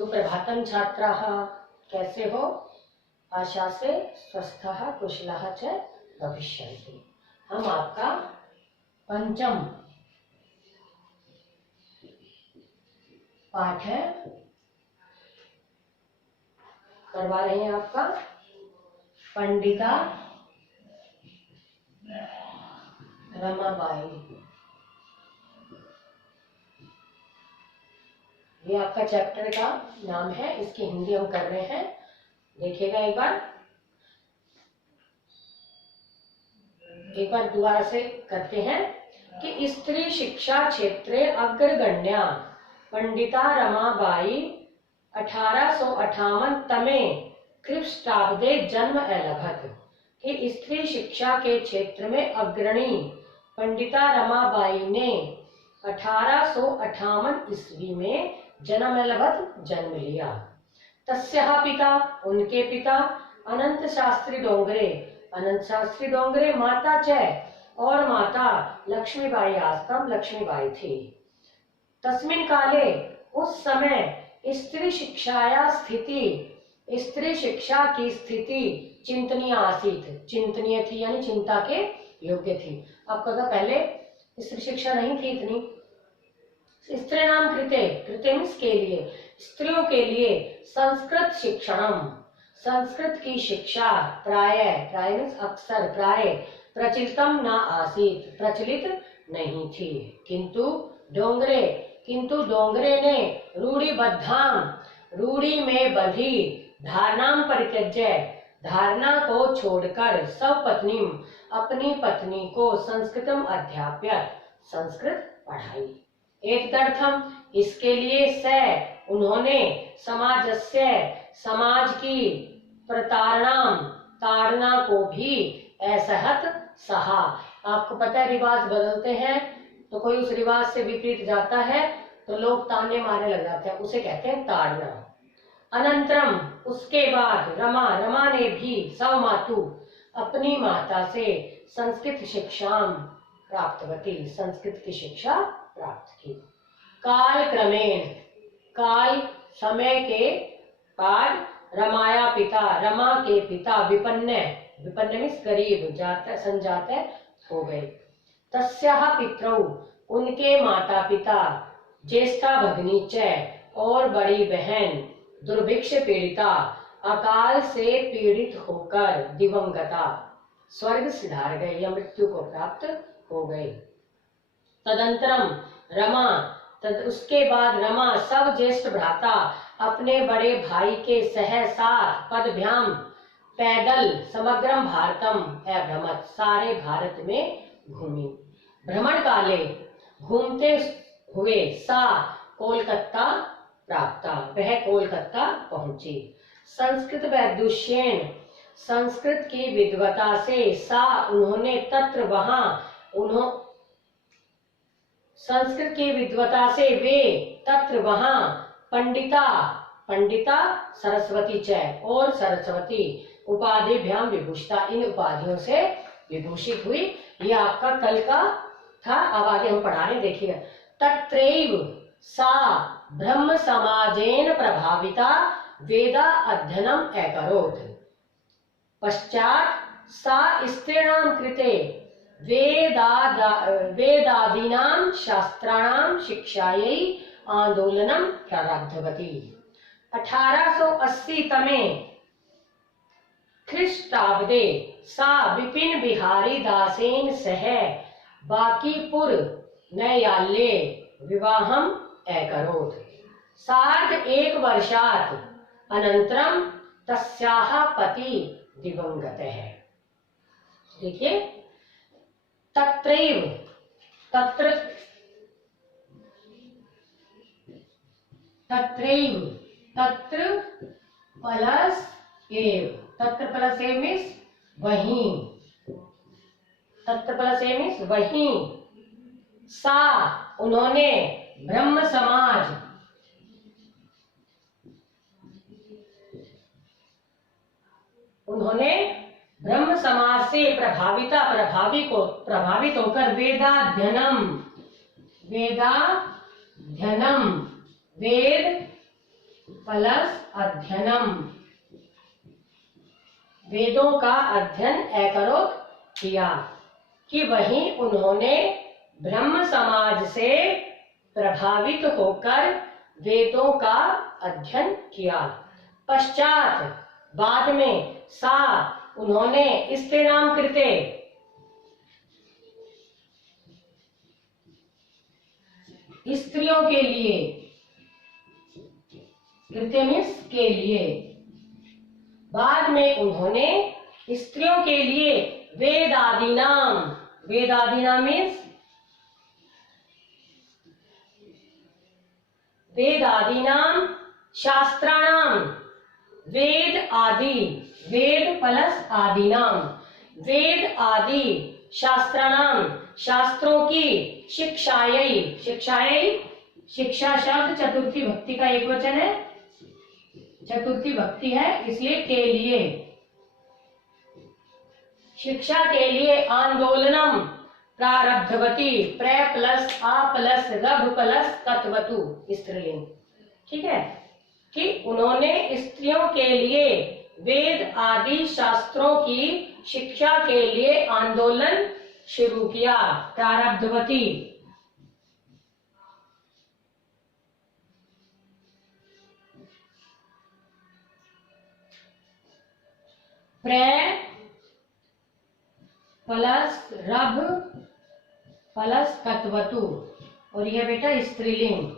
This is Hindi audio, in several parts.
सुप्रभातं छात्राः, कैसे हो? आशा से स्वस्थः कुशलः च भविष्यन्ति। हम आपका पंचम पाठ है, करवा रहे हैं आपका पंडिता रमाबाई। ये आपका चैप्टर का नाम है, इसकी हिंदी हम कर रहे हैं। देखिएगा एक बार दोबारा से करते हैं कि स्त्री शिक्षा क्षेत्रे अग्रगण्या पंडिता रमाबाई 1858 तमे ख्रीष्टाब्दे जन्म अलभत। कि स्त्री शिक्षा के क्षेत्र में अग्रणी पंडिता रमाबाई ने 1858 ईस्वी में जन्म अलभत जन्म लिया। तस्याः पिता, उनके पिता अनंत शास्त्री डोंगरे, अनंत शास्त्री डोंगरे माता च, और माता लक्ष्मीबाई आस्तम लक्ष्मीबाई थी। तस्मिन् काले, उस समय स्त्री शिक्षाया स्थिति, स्त्री शिक्षा की स्थिति चिंतनीय आसीत, चिंतनीय थी यानी चिंता के योग्य थी। आपको तो पहले स्त्री शिक्षा नहीं थी इतनी। स्त्री नाम कृते, कृते मीन्स के लिए, स्त्रियों के लिए संस्कृत शिक्षणम, संस्कृत की शिक्षा प्राय, प्राय मीन्स अक्सर, प्राय प्रचलितम न आसीत, प्रचलित नहीं थी। किंतु डोंगरे ने रूढ़िबद्धाम, रूढ़ी में बंधी, धारणाम परित्यज्य, धारणा को छोड़कर, स्वपत्नीम, अपनी पत्नी को संस्कृतम अध्याप्यत, संस्कृत पढ़ाई। एतदर्थम, इसके लिए स, उन्होंने समाजस्य, समाज की प्रताड़नाम, ताड़ना को भी असहत सहा। आपको पता है रिवाज बदलते हैं तो कोई उस रिवाज से विपरीत जाता है तो लोग ताने मारने लग जाते हैं, उसे कहते हैं ताड़ना। अनंतरम, उसके बाद रमा ने भी स्वमातु, अपनी माता से संस्कृत शिक्षा प्राप्तवती, संस्कृत की शिक्षा प्राप्त की। काल क्रमेण, काल समय के बाद रमाया पिता, रमा के पिता विपन्न, विपन्न मीन्स गरीब, जात संजात हो गए। तस्याः पितरौ, उनके माता पिता, ज्येष्ठा भगिनी च, और बड़ी बहन दुर्भिक्ष पीड़िता, अकाल से पीड़ित होकर दिवंगता, स्वर्ग सिधार गए या मृत्यु को प्राप्त हो गए। तदंतरम रमा, उसके बाद रमा सब ज्येष्ठ भ्राता अपने बड़े भाई के सह साथ पदभ्याम, पैदल समग्रम भारतम अभ्रमत, सारे भारत में घूमी। भ्रमण काले, घूमते हुए, सा कोलकाता प्राप्ता, वह कोलकाता पहुंची। संस्कृत वैदुष्येन, संस्कृत की विद्वता से, सा उन्होंने, तत्र वहां, संस्कृत की विद्वता से वे, तत्र वहां, पंडिता सरस्वती च, और सरस्वती उपाधिभ्याम विभूषिता, इन उपाधियों से विभूषित हुई। ये आपका कल का था, अब आगे हम पढ़ा रहे, देखिएगा। तत्रैव सा ब्रह्म समाजेन प्रभाविता वेदा अध्ययनम अकरोत्। पश्चात सा स्त्रीणां कृते वेदादीनां शास्त्राणां शिक्षायै आंदोलनम प्रारब्धवती। 1880 तमे ख्रीष्टाब्दे सा विपिन बिहारी दासेन सह बांकीपुर न्यायालये विवाहम अकरोत्। सार्ध 1 वर्षात् अनंतरम तस्याः पति दिवंगतः। देखिए, तत्रैव, तत्र प्लस एव, तत्र प्लस एव मीन्स वहीं, तत्र प्लस एव मीन्स वहीं। सा, उन्होंने, ब्रह्म समाज, उन्होंने ब्रह्म समाज से प्रभावित होकर वेदाध्ययनम, वेद प्लस अध्ययनम, वेदों का अध्ययन एकरोत किया। कि वहीं उन्होंने ब्रह्म समाज से प्रभावित होकर वेदों का अध्ययन किया। पश्चात बाद में सा उन्होंने स्त्रीणाम कृते, स्त्रियों के लिए, कृत्य मीन्स के लिए, बाद में उन्होंने स्त्रियों के लिए वेदादीनाम, वेदादीनाम मीन्स वेदादीनाम शास्त्राणाम, वेद आदि, वेद प्लस आदीनाम, वेद आदि शास्त्राणाम, शास्त्रों की शिक्षायै, शिक्षायै, शिक्षा शब्द चतुर्थी भक्ति का एक वचन है, चतुर्थी भक्ति है इसलिए के लिए, शिक्षा के लिए आंदोलनम प्रारब्धवती, प्र प्लस आ प्लस रभ प्लस तत्वतु स्त्रीलिंग। ठीक है, कि उन्होंने स्त्रियों के लिए वेद आदि शास्त्रों की शिक्षा के लिए आंदोलन शुरू किया। प्रारब्धवती, प्र प्लस रभ प्लस कत्वतु, और यह बेटा स्त्रीलिंग,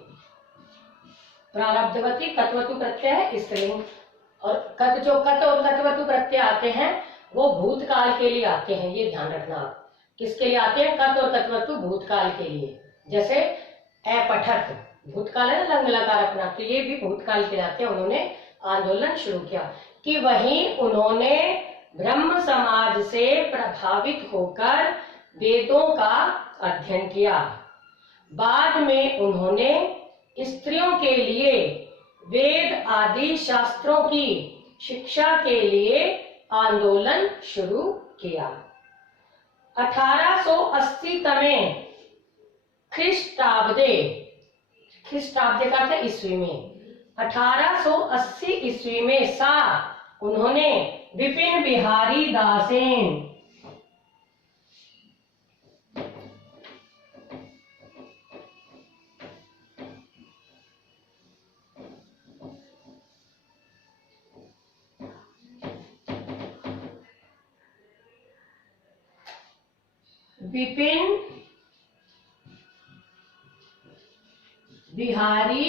प्रारब्धवती कत्वतु प्रत्यय है स्त्रीलिंग। और कत जो कत और कत्वतु प्रत्यय आते हैं वो भूतकाल के लिए आते हैं, ये ध्यान रखना आप। किसके लिए आते हैं? कत और कत्वतु भूतकाल के लिए। जैसे अपठत भूतकाल है ना, लंग लकार अपना, तो ये भी भूतकाल के लिए आते हैं। उन्होंने आंदोलन शुरू किया। कि वहीं उन्होंने ब्रह्म समाज से प्रभावित होकर वेदों का अध्ययन किया। बाद में उन्होंने स्त्रियों के लिए वेद आदि शास्त्रों की शिक्षा के लिए आंदोलन शुरू किया। 1880 में ख्रीष्टाब्दे, ख्रीष्टाब्दे का था ईस्वी में, 1880 ईस्वी में सा उन्होंने विपिन बिहारी दासेन, विपिन बिहारी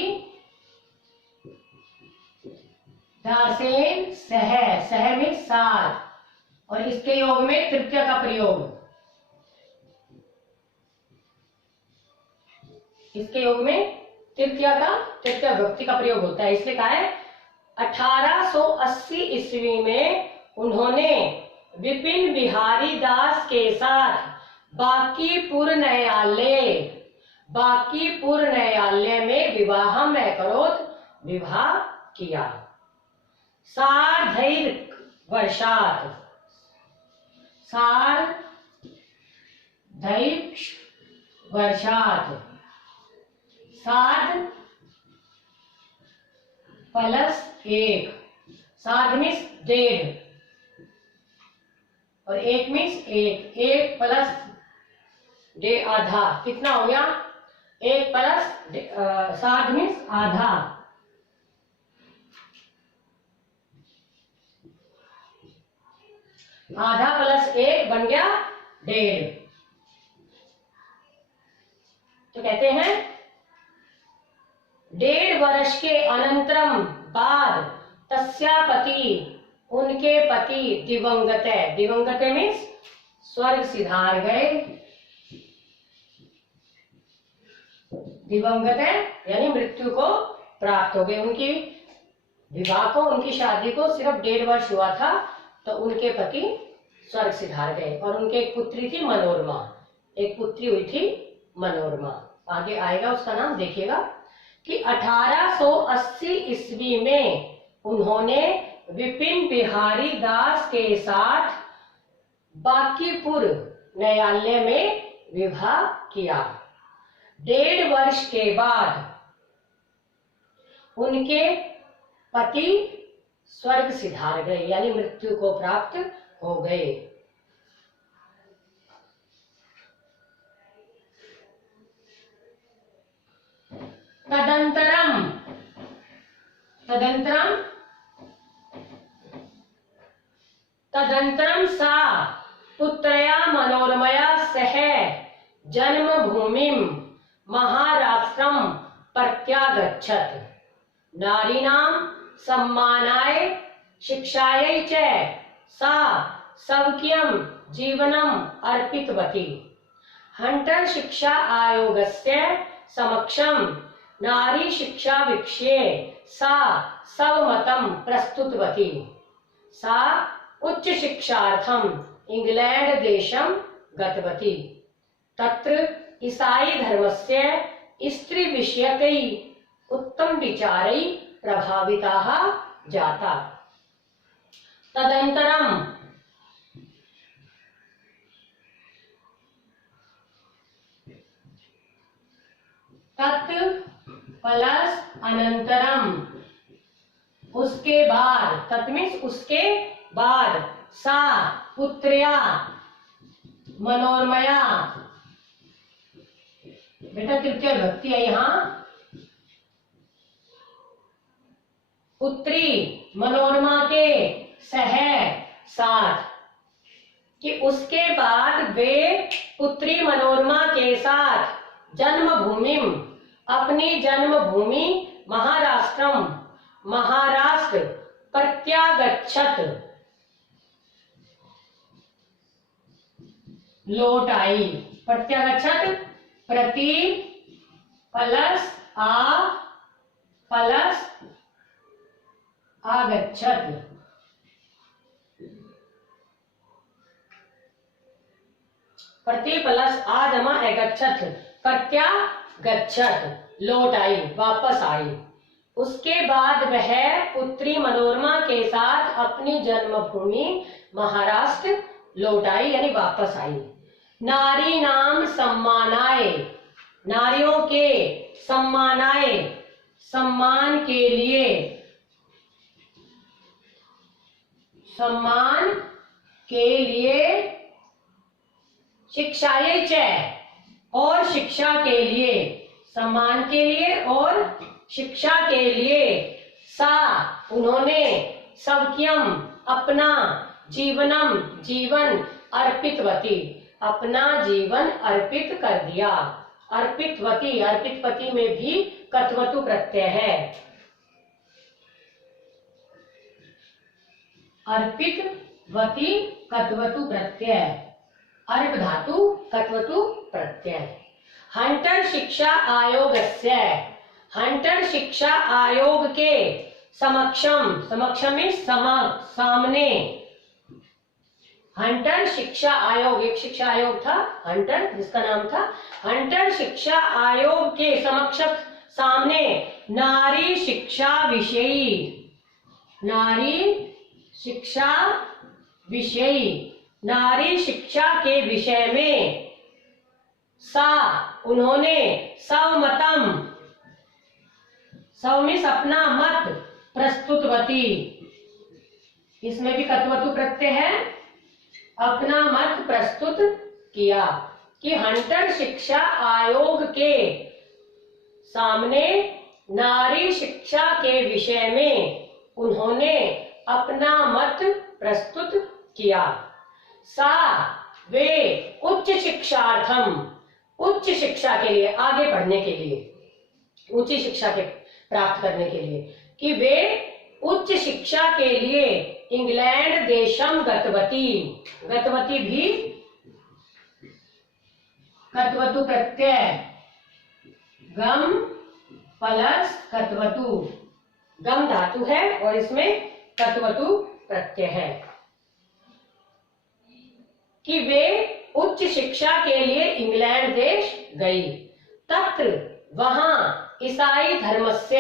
दासेन सह, सह में साथ, और इसके योग में तृतीय का प्रयोग, इसके योग में तृतीय भक्ति का प्रयोग होता है, इसलिए कहा है 1880 ईस्वी में उन्होंने विपिन बिहारी दास के साथ बांकीपुर न्यायालय में विवाह में करोत विवाह किया। सार्धैक वर्षात, सार्धैक वर्षात, सार्ध प्लस एक, सार्ध मीन्स डेढ़ और एक मीन्स एक, एक प्लस डेढ़ आधा, कितना हो गया? एक प्लस सार्ध मीन्स आधा, आधा प्लस एक बन गया डेढ़। तो कहते हैं 1.5 वर्ष के अनंतरम बाद तस्या पति, उनके पति दिवंगत है, दिवंगत मीन्स स्वर्ग सिधार गए, दिवंगत है यानी मृत्यु को प्राप्त हो गए। उनकी विवाह को, उनकी शादी को सिर्फ 1.5 वर्ष हुआ था तो उनके पति स्वर्ग सिधार गए। और उनके एक पुत्री थी मनोरमा, एक पुत्री हुई थी मनोरमा, आगे आएगा उसका नाम देखिएगा। कि 1880 ईस्वी में उन्होंने विपिन बिहारी दास के साथ बांकीपुर न्यायालय में विवाह किया। 1.5 वर्ष के बाद उनके पति स्वर्ग सिधार गए, यानी मृत्यु को प्राप्त हो गए। तदंतरम, तदंतरम, तदंतरम सा पुत्रया मनोरमया सह जन्मभूमिं महाराष्ट्रम प्रत्यागच्छत्। नारीणां सम्मानाय शिक्षायै च सा स्वकीयं जीवनम् अर्पितवती। हंटर शिक्षा आयोगस्य समक्षं नारी शिक्षा विषये सा स्वमतं प्रस्तुतवती। सा उच्च शिक्षार्थम इंग्लैंड देशं गतवती। तत्र ईसाई धर्मस्य स्त्री विषयकै उत्तम विचारै प्रभाविताः जाता। तदंतरम, तत् प्लस अनंतरम, उसके बाद, तत् मीन्स उसके बाद, सा पुत्र्या मनोरमया, बेटा तृतीय विभक्ति है यहाँ, पुत्री मनोरमा के सह साथ, कि उसके बाद वे पुत्री मनोरमा के साथ जन्मभूमि, अपनी जन्मभूमि महाराष्ट्रम, महाराष्ट्र प्रत्यागच्छत, लौट आई। प्रत्यागच्छत प्रति प्लस आ प्लस आगच्छत, प्रति प्लस आ जमा आगच्छत, प्रत्यागच्छत लौट आई, वापस आई। उसके बाद वह पुत्री मनोरमा के साथ अपनी जन्मभूमि महाराष्ट्र लौट आई, यानी वापस आई। नारी नाम सम्मानाय, नारियों के सम्मानाय, सम्मान के लिए, सम्मान के लिए, शिक्षायै च, और शिक्षा के लिए, सम्मान के लिए और शिक्षा के लिए, सा उन्होंने, स्वकीयम अपना, जीवनम जीवन, अर्पितवती अपना जीवन अर्पित कर दिया। अर्पितवती, अर्पितवती में भी कत्वतु प्रत्यय है। अर्पितवती कत्वतु प्रत्यय, अर्प धातु कत्वतु प्रत्यय। हंटर शिक्षा आयोगस्य, हंटर शिक्षा आयोग के समक्षम, समक्षम में सामने, हंटर शिक्षा आयोग, एक शिक्षा आयोग था हंटर जिसका नाम था, हंटर शिक्षा आयोग के समक्ष सामने नारी शिक्षा विषयी, नारी शिक्षा विषयी, नारी शिक्षा के विषय में, सा उन्होंने, स्वमतम, स्व में अपना मत, प्रस्तुतवती, इसमें भी कत्वतु प्रत्यय है, अपना मत प्रस्तुत किया। कि हंटर शिक्षा आयोग के सामने नारी शिक्षा के विषय में उन्होंने अपना मत प्रस्तुत किया। सा वे उच्च शिक्षार्थम, उच्च शिक्षा के लिए, आगे पढ़ने के लिए, उच्च शिक्षा के प्राप्त करने के लिए, कि वे उच्च शिक्षा के लिए इंग्लैंड देशम गतवती, गतवती भी कत्वतु प्रत्यय, गम प्लस कत्वतु, गम धातु है और इसमें कत्वतु प्रत्यय है, कि वे उच्च शिक्षा के लिए इंग्लैंड देश गई। तत्र वहां ईसाई धर्मस्य,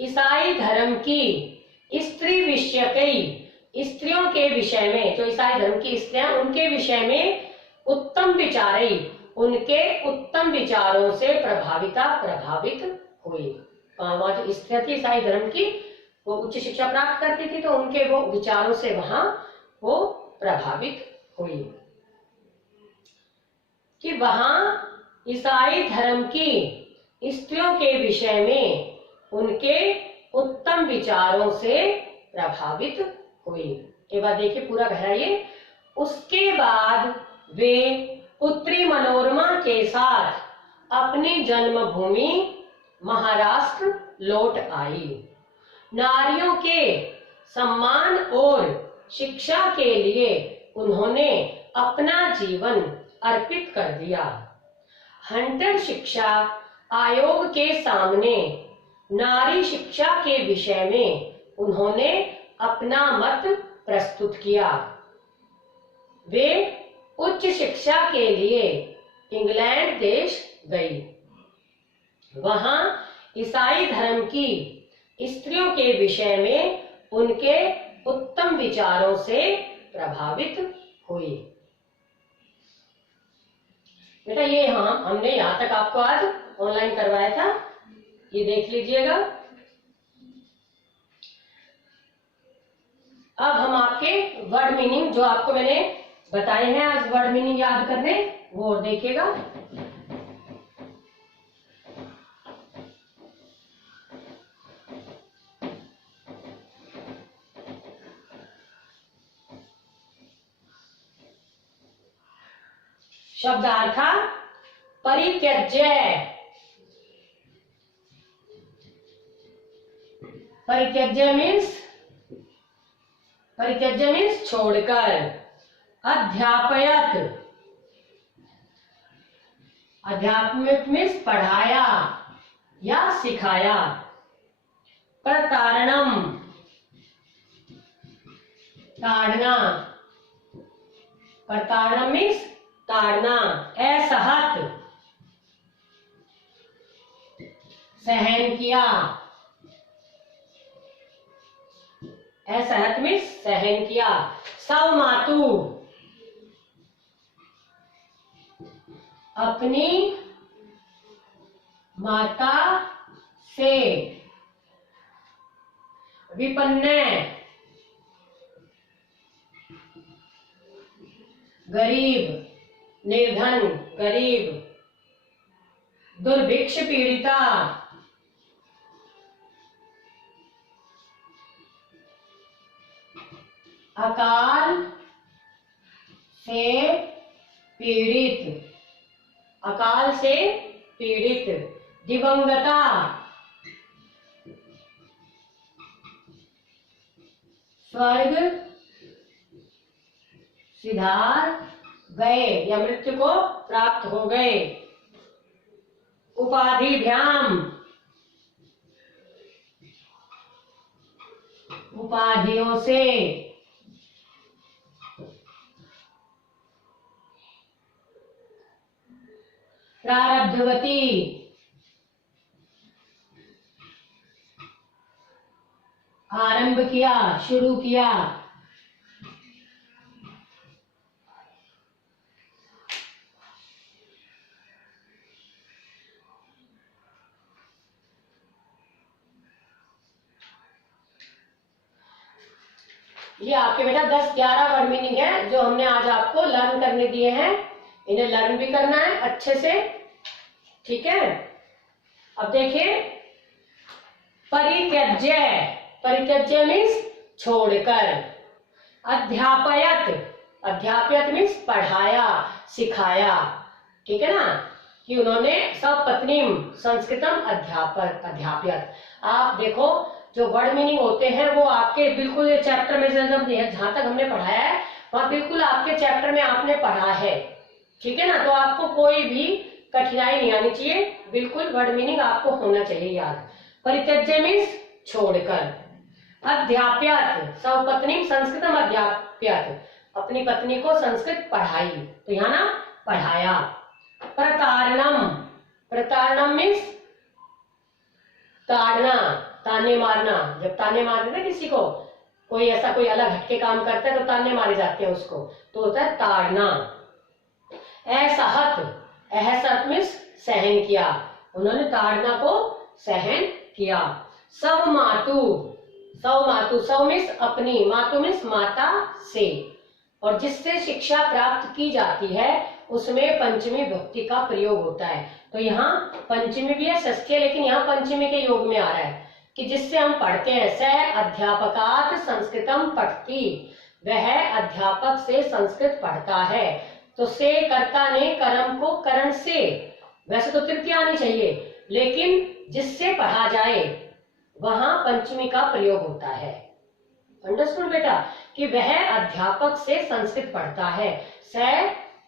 ईसाई धर्म की, स्त्री विषयकई, स्त्रियों के विषय में, जो ईसाई धर्म की स्त्रियां उनके विषय में, उत्तम विचारई, उनके उत्तम विचारों से प्रभावित हुई। वहां जो स्त्रियां थी ईसाई धर्म की, वो उच्च शिक्षा प्राप्त करती थी, तो उनके वो विचारों से वहां वो प्रभावित हुई कि वहां ईसाई धर्म की स्त्रियों के विषय में उनके उत्तम विचारों से प्रभावित हुई। एक बार देखिए पूरा गहराइए। उसके बाद वे पुत्री मनोरमा के साथ अपनी जन्मभूमि महाराष्ट्र लौट आई। नारियों के सम्मान और शिक्षा के लिए उन्होंने अपना जीवन अर्पित कर दिया। हंटर शिक्षा आयोग के सामने नारी शिक्षा के विषय में उन्होंने अपना मत प्रस्तुत किया। वे उच्च शिक्षा के लिए इंग्लैंड देश गई। वहां ईसाई धर्म की स्त्रियों के विषय में उनके उत्तम विचारों से प्रभावित हुई। बेटा ये हमने यहाँ तक आपको आज ऑनलाइन करवाया था, ये देख लीजिएगा। अब हम आपके वर्ड मीनिंग जो आपको मैंने बताए हैं आज वर्ड मीनिंग याद करने, वो देखिएगा। शब्दार्थ परित्यज्य, परित्यज्य मीन्स छोड़कर। अध्यापयत, अध्यात्मिक मीन्स पढ़ाया या सिखाया। प्रतारणम, ताड़ना, प्रतारणम मीन्स ताड़ना। असहत, सहन किया। असहत मीन्स सहन किया। सवमातु, अपनी माता से। विपन्न, गरीब, निर्धन, गरीब। दुर्भिक्ष पीड़िता, अकाल से पीड़ित, अकाल से पीड़ित। दिवंगता, स्वर्ग सिधार गए या मृत्यु को प्राप्त हो गए। उपाधिभ्याम, उपाधियों से। प्रारब्धवती, आरंभ किया, शुरू किया। ये आपके बेटा 10-11 वर्ड मीनिंग है जो हमने आज आपको लर्न करने दिए हैं। इन्हें लर्न भी करना है अच्छे से, ठीक है। अब देखिए परित्यज्य, परित्यज्य मीन्स छोड़कर। अध्यापयत, अध्यापयत मीन्स पढ़ाया सिखाया, ठीक है ना, कि उन्होंने सपत्नी संस्कृतम अध्यापक अध्यापयत। आप देखो जो वर्ड मीनिंग होते हैं वो आपके बिल्कुल चैप्टर में जहां तक हमने पढ़ाया है वहां बिल्कुल आपके चैप्टर में आपने पढ़ा है, ठीक है ना। तो आपको कोई भी कठिनाई नहीं आनी चाहिए, बिल्कुल वर्ड मीनिंग आपको होना चाहिए याद। परित्यज्य मीन्स छोड़कर। अध्याप्यत, सपत्नी संस्कृतम अध्याप्यत, अपनी पत्नी को संस्कृत पढ़ाई, तो यहाँ ना पढ़ाया। प्रतारणम, प्रतारणम मीन्स ताड़ना, ताने मारना। जब ताने मारते ना किसी को, कोई ऐसा कोई अलग हटके काम करता है तो ताने मारे जाते हैं उसको, तो होता है ताड़ना। असहत, असहत मीन्स सहन किया, उन्होंने ताड़ना को सहन किया। सवमातु, सौ मातु, सौ मीन्स अपनी, मातु मीन्स माता से, और जिससे शिक्षा प्राप्त की जाती है उसमें पंचमी विभक्ति का प्रयोग होता है। तो यहाँ पंचमी भी है, षष्ठी है, लेकिन यहाँ पंचमी के योग में आ रहा है कि जिससे हम पढ़ते हैं। स अध्यापकात् संस्कृतम पठति, वह अध्यापक से संस्कृत पढ़ता है। तो से कर्ता ने कर्म को करण से, वैसे तो तृतीय आनी चाहिए, लेकिन जिससे पढ़ा जाए वहां पंचमी का प्रयोग होता है। अंडरस्टूड बेटा, कि वह अध्यापक से संस्कृत पढ़ता है। स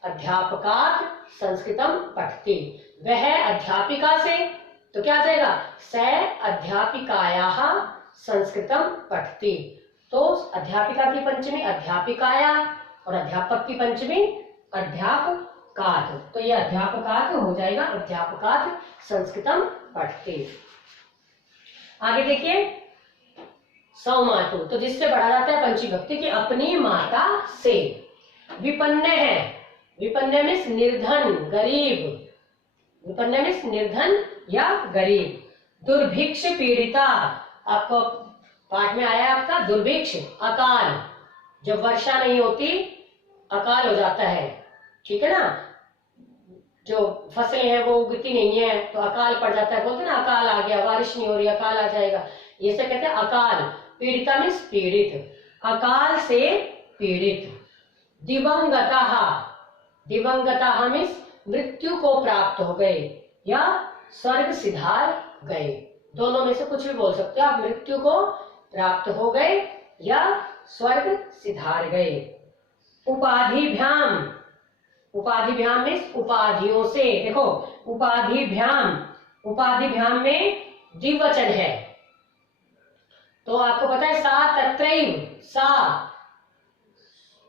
अध्यापकात् संस्कृतम पठति, वह अध्यापिका से, तो क्या आ जाएगा, स अध्यापिकायाः संस्कृतम पठति। तो अध्यापिका की पंचमी अध्यापिकाया और अध्यापक की पंचमी अध्यापकात्, तो ये अध्यापकात् हो जाएगा, अध्यापकात् संस्कृतम पठति। आगे देखिए, सौ मातु, तो जिससे पढ़ा जाता है पंचमी विभक्ति की अपनी माता से। विपन्न है, विपन्न मीन्स निर्धन, गरीब, विपन्न मीन्स निर्धन या गरीब। दुर्भिक्ष पीड़िता, आपको पाठ में आया आपका दुर्भिक्ष, अकाल, जब वर्षा नहीं होती अकाल हो जाता है, ठीक है ना, जो फसलें हैं वो उगती नहीं है तो अकाल पड़ जाता है, बोलते हैं ना अकाल आ गया, बारिश नहीं हो रही अकाल आ जाएगा, ये सब कहते हैं अकाल। पीड़िता मीन्स पीड़ित, अकाल से पीड़ित। दिवंगतः, दिवंगतः मीन्स मृत्यु को प्राप्त हो गए या स्वर्ग सिधार गए, दोनों में से कुछ भी बोल सकते हो आप, मृत्यु को प्राप्त हो गए या स्वर्ग सिधार गए। उपाधिभ्याम, उपाधिभ्याम मीन्स उपाधियों से, देखो उपाधिभ्याम, उपाधिभ्याम में द्विवचन है, तो आपको पता है सा तत्रैव, सा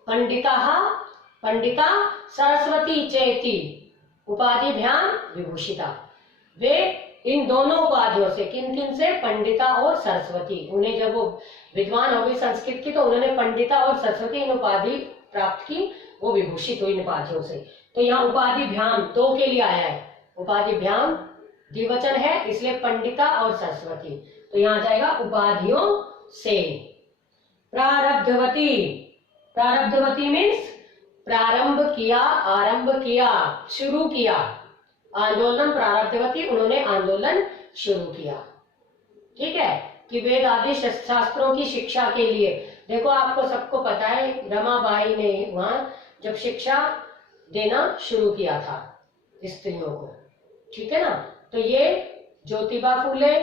पंडितः, पंडिता सरस्वती चेति, उपाधिभ्याम विभूषिता। वे इन दोनों उपाधियों से, किन किन से, पंडिता और सरस्वती, उन्हें जब वो विद्वान हो गई संस्कृत की तो उन्होंने पंडिता और सरस्वती इन उपाधि प्राप्त की, वो विभूषित हुई इन उपाधियों से। तो यहाँ उपाधिभ्याम दो के लिए आया है, उपाधिभ्याम द्विवचन है इसलिए पंडिता और सरस्वती, तो यहाँ जाएगा उपाधियों से। प्रारब्धवती, प्रारब्धवती मीन्स प्रारंभ किया, आरंभ किया, शुरू किया, आंदोलन, प्रारब्धवती उन्होंने आंदोलन शुरू किया, ठीक है, कि वेद आदि शास्त्रों की शिक्षा के लिए। देखो आपको सबको पता है रमाबाई ने वहां जब शिक्षा देना शुरू किया था स्त्रियों को, ठीक है ना, तो ये ज्योतिबा फूले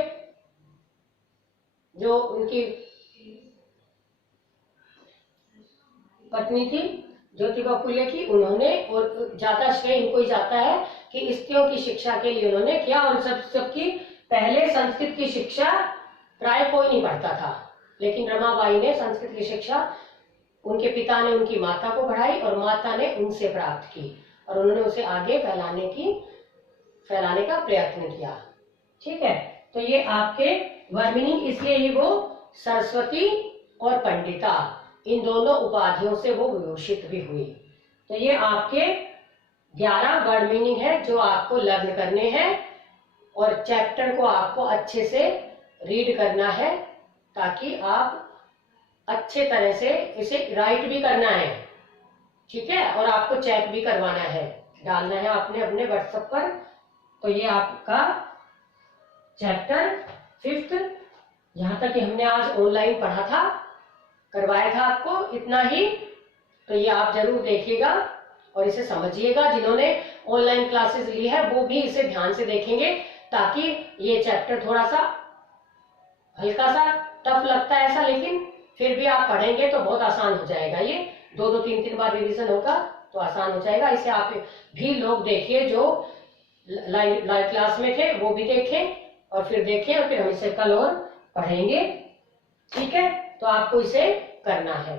जो उनकी पत्नी थी ज्योतिबा फूले की, उन्होंने, और ज्यादा श्रेय इनको ही जाता है कि स्त्रियों की शिक्षा के लिए उन्होंने किया, और सबकी पहले संस्कृत की शिक्षा प्राय कोई नहीं पढ़ता था, लेकिन रमाबाई ने संस्कृत की शिक्षा, उनके पिता ने उनकी माता को पढ़ाई और माता ने उनसे प्राप्त की, और उन्होंने उसे आगे फैलाने का प्रयत्न किया, ठीक है। तो ये आपके वर्ड मीनिंग, इसलिए ही वो सरस्वती और पंडिता इन दोनों उपाधियों से वो विभूषित भी हुई। तो ये आपके 11 वर्ड मीनिंग है जो आपको लर्न करने हैं, और चैप्टर को आपको अच्छे से रीड करना है ताकि आप अच्छे तरह से इसे राइट भी करना है, ठीक है, और आपको चेक भी करवाना है, डालना है आपने अपने व्हाट्सएप पर। तो ये आपका चैप्टर 5th, यहाँ तक कि हमने आज ऑनलाइन पढ़ा था, करवाया था आपको इतना ही, तो ये आप जरूर देखिएगा और इसे समझिएगा। जिन्होंने ऑनलाइन क्लासेस ली है वो भी इसे ध्यान से देखेंगे, ताकि ये चैप्टर थोड़ा सा हल्का सा टफ लगता है ऐसा, लेकिन फिर भी आप पढ़ेंगे तो बहुत आसान हो जाएगा। ये 2-2 3-3 बार रिवीजन होगा तो आसान हो जाएगा। इसे आप भी लोग देखिए जो लाइव क्लास में थे, वो भी देखें और फिर देखें, और फिर हम इसे कल और पढ़ेंगे, ठीक है। तो आपको इसे करना है।